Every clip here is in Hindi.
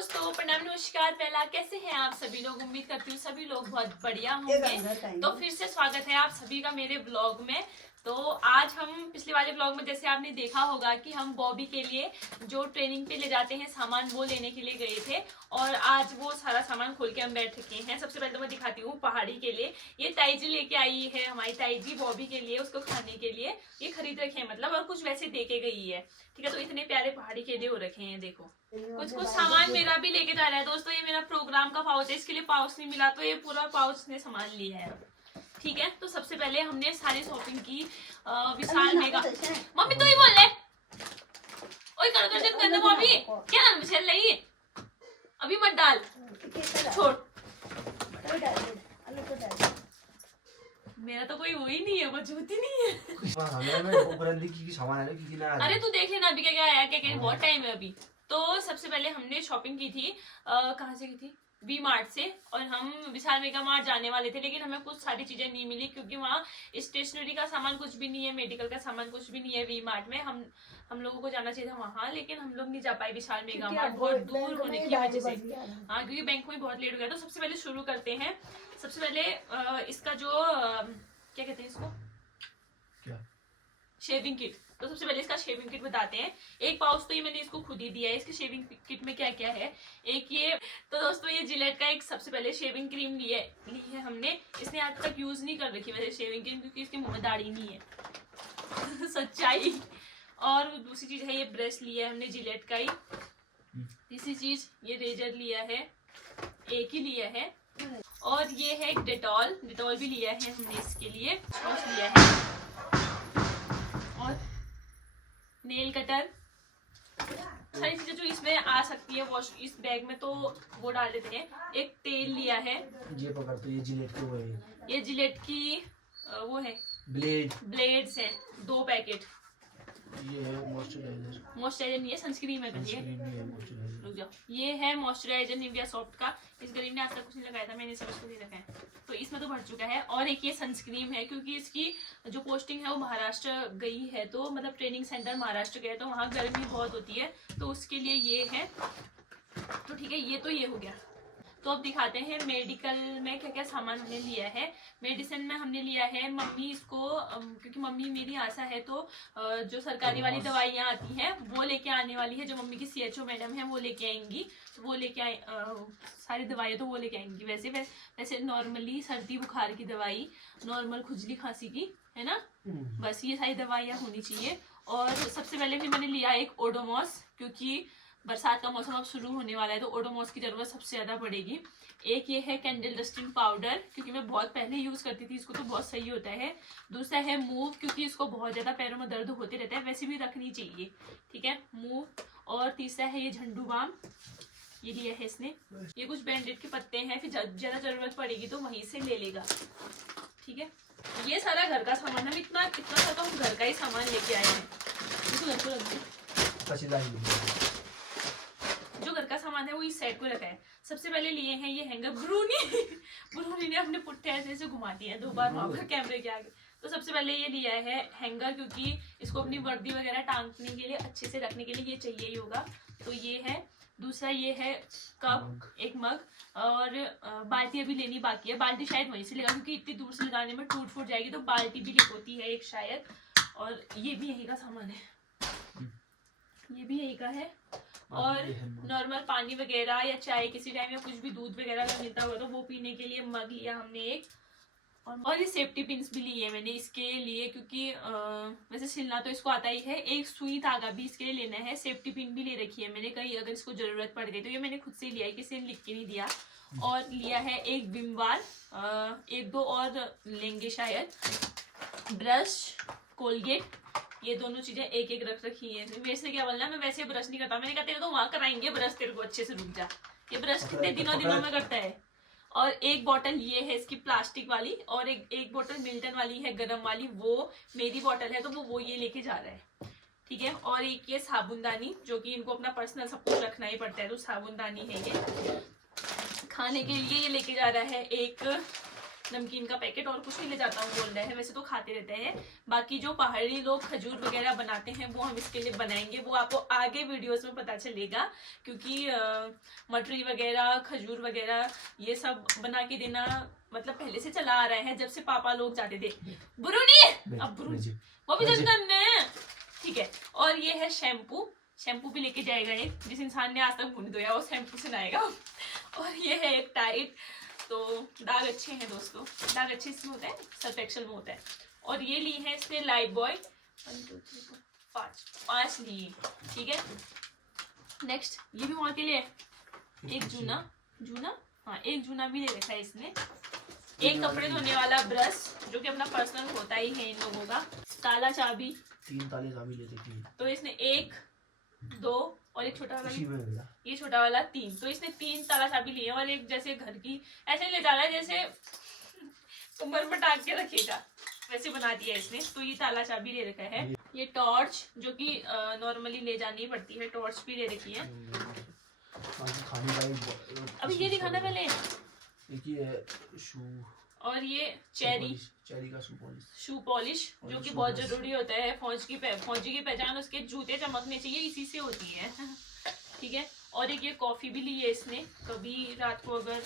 दोस्तों, प्रणाम, नमस्कार। पहला कैसे हैं आप सभी लोग? उम्मीद करती हूँ सभी लोग बहुत बढ़िया होंगे। तो फिर से स्वागत है आप सभी का मेरे ब्लॉग में। तो आज हम पिछले वाले ब्लॉग में जैसे आपने देखा होगा कि हम बॉबी के लिए जो ट्रेनिंग पे ले जाते हैं सामान, वो लेने के लिए गए थे और आज वो सारा सामान खोल के हम बैठ चुके हैं। सबसे पहले तो मैं दिखाती हूँ पहाड़ी के लिए। ये ताईजी लेके आई है हमारी ताईजी बॉबी के लिए, उसको खाने के लिए ये खरीद रखे हैं मतलब, और कुछ वैसे दे के गई है। ठीक है, तो इतने प्यारे पहाड़ी केले हो रखे हैं। देखो कुछ सामान मेरा भी लेके जा रहा है दोस्तों। ये मेरा प्रोग्राम का पाउच है, इसके लिए पाउच नहीं मिला तो ये पूरा पाउच ने सामान लिया है। ठीक है, तो सबसे पहले हमने सारी शॉपिंग की विशाल मेगा। मम्मी तो ही बोल ले, ओए कर कर करने मम्मी क्या नाम चल रही, अभी मत डाल, छोड़। मेरा तो कोई वो ही नहीं है, मजबूती नहीं है। अरे तू देख लेना अभी क्या क्या आया, क्या क्या, बहुत टाइम है अभी। तो सबसे पहले हमने शॉपिंग की थी, कहाँ से की थी? वी मार्ट से। और हम विशाल मेगा मार्ट जाने वाले थे, लेकिन हमें कुछ सारी चीजें नहीं मिली क्योंकि वहाँ स्टेशनरी का सामान कुछ भी नहीं है, मेडिकल का सामान कुछ भी नहीं है वी मार्ट में। हम लोगों को जाना चाहिए था वहाँ, लेकिन हम लोग नहीं जा पाए विशाल मेगा मार्ट, बहुत दूर होने की वजह से। हाँ, क्योंकि बैंक में बहुत लेट हो गया। तो सबसे पहले शुरू करते हैं। सबसे पहले इसका जो क्या कहते हैं इसको, शेविंग किट। तो सबसे पहले इसका शेविंग किट बताते हैं। एक पाउच तो ये मैंने इसको खुद ही दिया है। इसके शेविंग किट में क्या क्या है, एक ये तो दोस्तों ये जिलेट का एक सबसे पहले शेविंग क्रीम ली है हमने। इसने आज तक यूज नहीं कर रखी वैसे शेविंग क्रीम, क्योंकि इसके मुंह में दाढ़ी नहीं है सच्चाई। और दूसरी चीज है ये ब्रश लिया है हमने जिलेट का ही। तीसरी चीज ये रेजर लिया है, एक ही लिया है। और ये है डेटॉल भी लिया है हमने इसके लिए। वॉश लिया है और नेल कटर, सारी चीजें जो इसमें आ सकती है वॉश इस बैग में, तो वो डाल देते हैं। एक तेल लिया है, ये पकड़, तो ये जिलेट की वो है, ये जिलेट की वो है ब्लेड्स हैं 2 पैकेट। ये है मॉइस्चराइजर नहीं है, सनस्क्रीन है। रुक जाओ, ये है मॉइस्चराइजर निविया सॉफ्ट का। इस गरीब ने आज तक कुछ नहीं लगाया था, मैंने सब इसको नहीं रखा है, तो इसमें तो भर चुका है। और एक ये सनस्क्रीन है, क्योंकि इसकी जो पोस्टिंग है वो महाराष्ट्र गई है, तो मतलब ट्रेनिंग सेंटर महाराष्ट्र गया, तो वहाँ गर्मी बहुत होती है, तो उसके लिए ये है। तो ठीक है, ये हो गया। तो अब दिखाते हैं मेडिकल में क्या क्या सामान हमने लिया है। मेडिसिन में हमने लिया है मम्मी इसको, क्योंकि मम्मी मेरी आशा है, तो जो सरकारी वाली दवाइयाँ आती हैं वो लेके आने वाली है। जो मम्मी की CHO मैडम है वो लेके आएंगी, तो वो लेके आए सारी दवाइयाँ तो वो लेके आएंगी। वैसे नॉर्मली सर्दी बुखार की दवाई, नॉर्मल खुजली खांसी की, है ना, बस ये सारी दवाइयाँ होनी चाहिए। और सबसे पहले भी मैंने लिया एक ओडोमॉस, क्योंकि बरसात का मौसम अब शुरू होने वाला है, तो ओडोमॉस की जरूरत सबसे ज्यादा पड़ेगी। एक ये है कैंडल डस्टिंग पाउडर, क्योंकि मैं बहुत पहले यूज करती थी इसको, तो बहुत सही होता है। दूसरा है मूव, क्योंकि इसको बहुत ज्यादा पैरों में दर्द होते रहता है, वैसे भी रखनी चाहिए। ठीक है, मूव। और तीसरा है ये झंडू बाम, ये लिया है इसने। ये कुछ बैंडेड के पत्ते हैं, फिर ज्यादा जरूरत पड़ेगी तो वहीं से ले लेगा। ठीक है, ये सारा घर का सामान है। इतना सा तो हम घर का ही सामान लेके आए हैं। जो घर का सामान है वो इस साइड को रखा है। सबसे पहले लिए हैं ये हैंगर। ब्रूनी ने अपने पुट्ठे ऐसे घुमा दिए हैं 2 बार वहां पर कैमरे के आगे। तो सबसे पहले ये लिया है हैंगर, क्योंकि इसको अपनी वर्दी वगैरह टांगने के लिए, अच्छे से रखने के लिए ये चाहिए ही होगा, तो ये है। दूसरा ये है कप, एक मग, और बाल्टी अभी लेनी बाकी है। बाल्टी शायद वहीं से लेगा, क्योंकि इतनी दूर से लगाने में टूट फूट जाएगी, तो बाल्टी भी होती है एक शायद। और ये भी यही का सामान है, ये भी यही का है। और नॉर्मल पानी वगैरह या चाय किसी टाइम या कुछ भी दूध वगैरह अगर मिलता हुआ तो वो पीने के लिए मग लिया हमने एक। और ये सेफ्टी पिन्स भी लिए मैंने इसके लिए, क्योंकि वैसे सिलना तो इसको आता ही है। एक सुई धागा भी इसके लिए लेना है। सेफ्टी पिन भी ले रखी है मैंने, कहीं अगर इसको जरूरत पड़ गई तो। ये मैंने खुद से लिया है, किसी ने लिख के नहीं दिया। और लिया है एक विम बार, 1-2 और लेंगे शायद। ब्रश, कोलगेट, ये दोनों चीजें एक एक रख रखी है। मेरे से क्या बोलना, मैं वैसे ब्रश नहीं करता। मैंने कहा तेरे तो वहां कराएंगे ब्रश, तेरे को अच्छे से, रुक जा। ये ब्रश कितने दिनों में करता है। और एक बोतल ये है इसकी प्लास्टिक वाली, और एक बोतल मिल्टन वाली है गर्म वाली, वो मेरी बोतल है, तो वो ये लेके जा रहा है। ठीक है, और एक ये साबुनदानी, जो कि इनको अपना पर्सनल सब कुछ रखना ही पड़ता है, तो साबुनदानी है ये। खाने के लिए ये लेके जा रहा है एक नमकीन का पैकेट, और कुछ नहीं ले जाता हूँ बोल रहे हैं, वैसे तो खाते रहते हैं। बाकी जो पहाड़ी लोग खजूर वगैरह बनाते हैं वो हम इसके लिए बनाएंगे, वो आपको आगे वीडियोस में पता चलेगा, क्योंकि मटरी वगैरह खजूर वगैरह ये सब बना के देना मतलब पहले से चला आ रहा है, जब से पापा लोग जाते थे। बुरुनी अब बुरुनी वो भी जल्द करना है, ठीक है। और ये है शैम्पू भी लेके जाएगा एक, जिस इंसान ने आज तक मुंह नहीं धोया वो शैम्पू से नहाएगा। और ये है एक टाइट, तो दाग अच्छे हैं दोस्तों, दाग अच्छे इसमें होता है, सर्फ एक्सेल में होता है। और ये ली है इसने लाइफ बॉय, 1 2 3 4 5 लिए, ठीक है। नेक्स्ट ये भी वहां के लिए एक जूना हाँ एक जूना भी ले रखा है इसने। एक कपड़े धोने वाला ब्रश जो कि अपना पर्सनल होता ही है इन लोगों का। ताला चाबी, 3 ताले चाबी ले रखी है, तो इसने 1 2 और एक छोटा वाला, इसी में मिला। ये छोटा वाला 3, तो इसने 3 ताला चाबी लिए, और एक जैसे घर की ऐसे ले जा रहा है जैसे कमर में टांग के रखेगा, वैसे बना दिया इसने। तो ये ताला चाबी ले रखा है। ये टॉर्च जो कि नॉर्मली ले जानी पड़ती है, टॉर्च भी ले रखी है। खाने का अभी ये दिखाना पहले। एक ही है शू, और ये चेरी का शू पॉलिश जो कि बहुत जरूरी होता है, फौजी की पहचान उसके जूते चमकने चाहिए, इसी से होती है, ठीक है। और एक ये कॉफी भी ली है इसने, कभी रात को अगर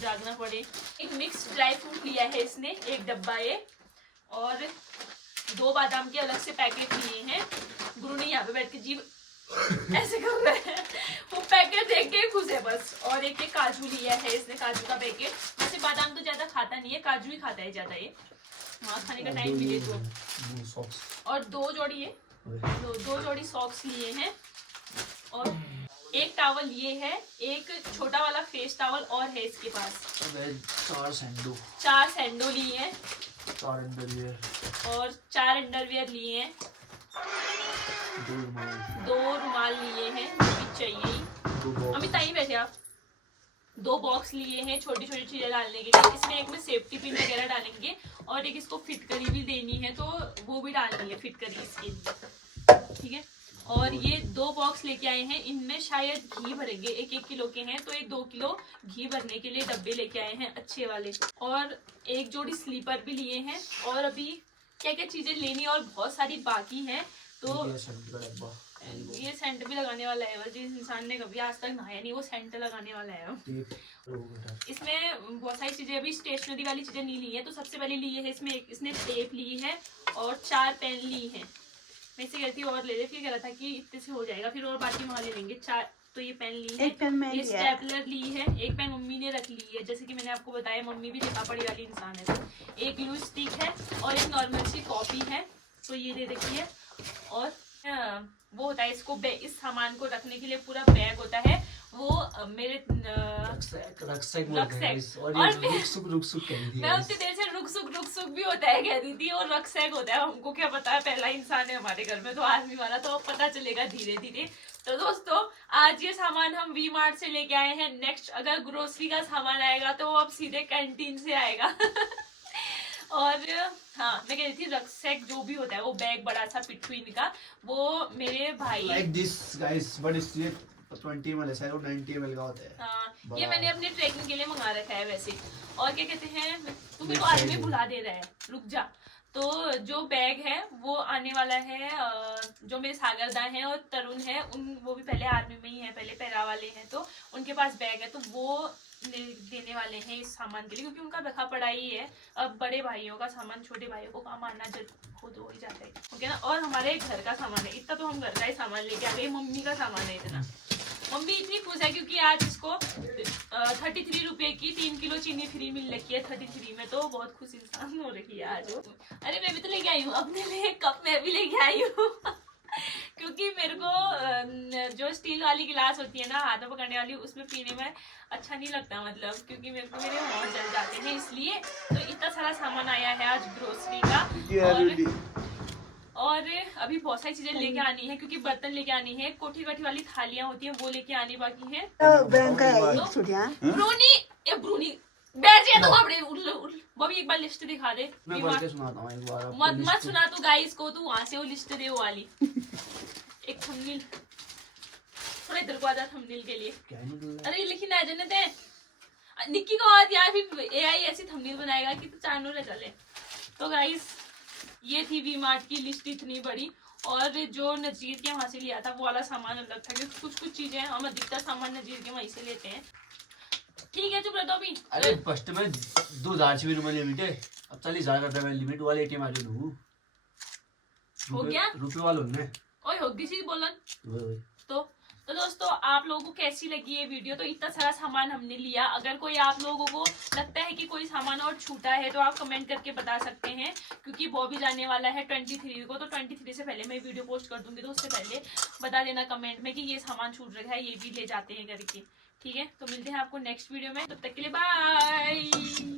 जागना पड़े। एक मिक्स ड्राई फ्रूट लिया है इसने, एक डब्बा ये, और 2 बादाम के अलग से पैकेट लिए हैं। गुरु ने यहाँ पे बैठ के जीभ ऐसे कर रहे हैं, वो पैकेट देख के खुश है बस। और एक काजू लिया है इसने, काजू का पैकेट। वैसे बादाम तो ज्यादा खाता नहीं है, काजू ही खाता है ज्यादा ये, वहाँ खाने का टाइम मिले तो। और 2 जोड़ी है, 2 जोड़ी सॉक्स लिए हैं। और एक टॉवल ये है, एक छोटा वाला फेस टॉवल और है इसके पास। 4 सैंडो लिए हैं, 4 अंडरवियर और 4 अंडरवियर लिए हैं। 2 रुमाल लिए हैं, चाहिए अमित आई बैठे आप। 2 बॉक्स लिए हैं छोटी छोटी चीजें डालने के लिए, इसमें एक में सेफ्टी पिन वगैरह डालेंगे, और एक इसको फिटकरी भी देनी है, तो वो भी डालनी है फिटकरी इसके लिए, ठीक है। और ये 2 बॉक्स लेके आए हैं, इनमें शायद घी भरेंगे, 1-1 किलो के हैं, तो ये 2 किलो घी भरने के लिए डब्बे लेके आए हैं अच्छे वाले। और एक जोड़ी स्लीपर भी लिए हैं, और अभी क्या क्या चीजें लेनी और बहुत सारी बाकी हैं। तो ये सेंट भी लगाने वाला है, जिस इंसान ने कभी आज तक नहाया नहीं वो सेंट लगाने वाला है। इसमें बहुत सारी चीजें, अभी स्टेशनरी वाली चीजें नहीं ली है, तो सबसे पहले ली है इसमें इसने टेप ली है और 4 पेन ली है। मैं इसे कहती और ले ले, फिर कह रहा था कि इतने से हो जाएगा, फिर और बाकी वहाँ ले लेंगे। 4 तो ये पेन ली है, ये स्टेपलर ली है, एक पेन मम्मी ने रख ली है, जैसे कि मैंने आपको बताया मम्मी भी लिखा पढ़ी वाली इंसान है। तो एक ग्लू स्टिक है और एक नॉर्मल सी कॉपी है, तो ये दे रखी है। और वो होता है इसको इस सामान को रखने के लिए पूरा बैग होता है, वो मेरे रक्सैक और मैं उतनी देर से रुक भी होता है कह रही थी, और रक्सैक होता है, हमको क्या पता है, पहला इंसान है हमारे घर में तो आर्मी वाला, तो अब पता चलेगा धीरे धीरे। तो दोस्तों आज ये सामान हम वी मार्ट से लेके आए हैं। नेक्स्ट अगर ग्रोसरी का सामान आएगा तो वो अब सीधे कैंटीन से आएगा। और हाँ मैं कह रही थी रक्सैक जो भी होता है वो बैग बड़ा सा पिट्ठू का, वो मेरे भाई like this guys, but it's 20 ml है और 90 ml का होता है। हाँ ये मैंने अपने ट्रैकिंग के लिए मंगा रखा है वैसे। और क्या कहते हैं, तू मेरे को आज में भुला दे रहा है, रुक जा। तो जो बैग है वो आने वाला है, जो मेरे सागरदा हैं और तरुण है, वो भी पहले आर्मी में ही है, पहले पैरा वाले हैं, तो उनके पास बैग है, तो वो देने वाले हैं इस सामान के लिए, क्योंकि उनका रखा पड़ा ही है। अब बड़े भाइयों का सामान छोटे भाइयों को काम आना खुद हो ही जाता है, ओके ना। और हमारे घर का सामान है इतना, तो हम घर का ही सामान लेके आ गए। मम्मी का सामान है इतना, मम्मी इतनी खुश है क्योंकि आज इसको 33 रुपए की 3 किलो चीनी फ्री मिल रखी है 33 में, तो बहुत खुश इंसान हो रही है आज वो। अरे मैं भी तो लेके आई हूँ अपने लिए कप, मैं भी लेके आई हूँ। क्योंकि मेरे को जो स्टील वाली गिलास होती है ना हाथों पकड़ने वाली, उसमें पीने में अच्छा नहीं लगता, मतलब क्योंकि मेरे को मेरे होंठ जल जाते हैं, इसलिए। तो इतना सारा सामान आया है आज ग्रोसरी का। और अभी बहुत सारी चीजें लेके आनी है, क्योंकि बर्तन लेके आनी है, कोठी काठी वाली थालियां होती हैं वो लेके आनी बाकी है। ब्रूनी बैठ जाए तो वो भी एक बार लिस्ट दिखा दे। मैं पढ़ के सुनाता हूँ एक बार। मत सुना तू गाइस को, तू वहां से वो लिस्ट दे वो वाली। एक थंबनेल थोड़ा इधर को आ जा थंबनेल के लिए। क्या है? अरे लिखी ना जन्नत है, निक्की को आज यार फिर एआई ऐसी थंबनेल बनाएगा कि तो चार नूरे चले। तो गाइस ये थी वी मार्ट की लिस्ट इतनी बड़ी, और जो नजीर के वहां से लिया था वो वाला सामान अलग था, क्योंकि कुछ चीजें हम अधिकतर सामान नजीर के वहीं से लेते हैं। ठीक है, चुप रह दो अभी। अरे फर्स्ट में 2000 से भी रुपए लिमिट है, अब 40,000 का पेमेंट लिमिट वाले एटीएम आ जो हो गया रुपए वालों ने ओए हो किसी बोलन। तो दोस्तों आप लोगों को कैसी लगी ये वीडियो? तो इतना सारा सामान हमने लिया। अगर कोई आप लोगों को लगता है कि कोई सामान और छूटा है तो आप कमेंट करके बता सकते हैं, क्योंकि वो भी जाने वाला है 23 को। तो 23 से पहले मैं वीडियो पोस्ट कर दूंगी, तो उससे पहले बता देना कमेंट में कि ये सामान छूट रखा है, ये भी ले जाते हैं करके। ठीक है, तो मिलते हैं आपको नेक्स्ट वीडियो में, तब तक के लिए बाय।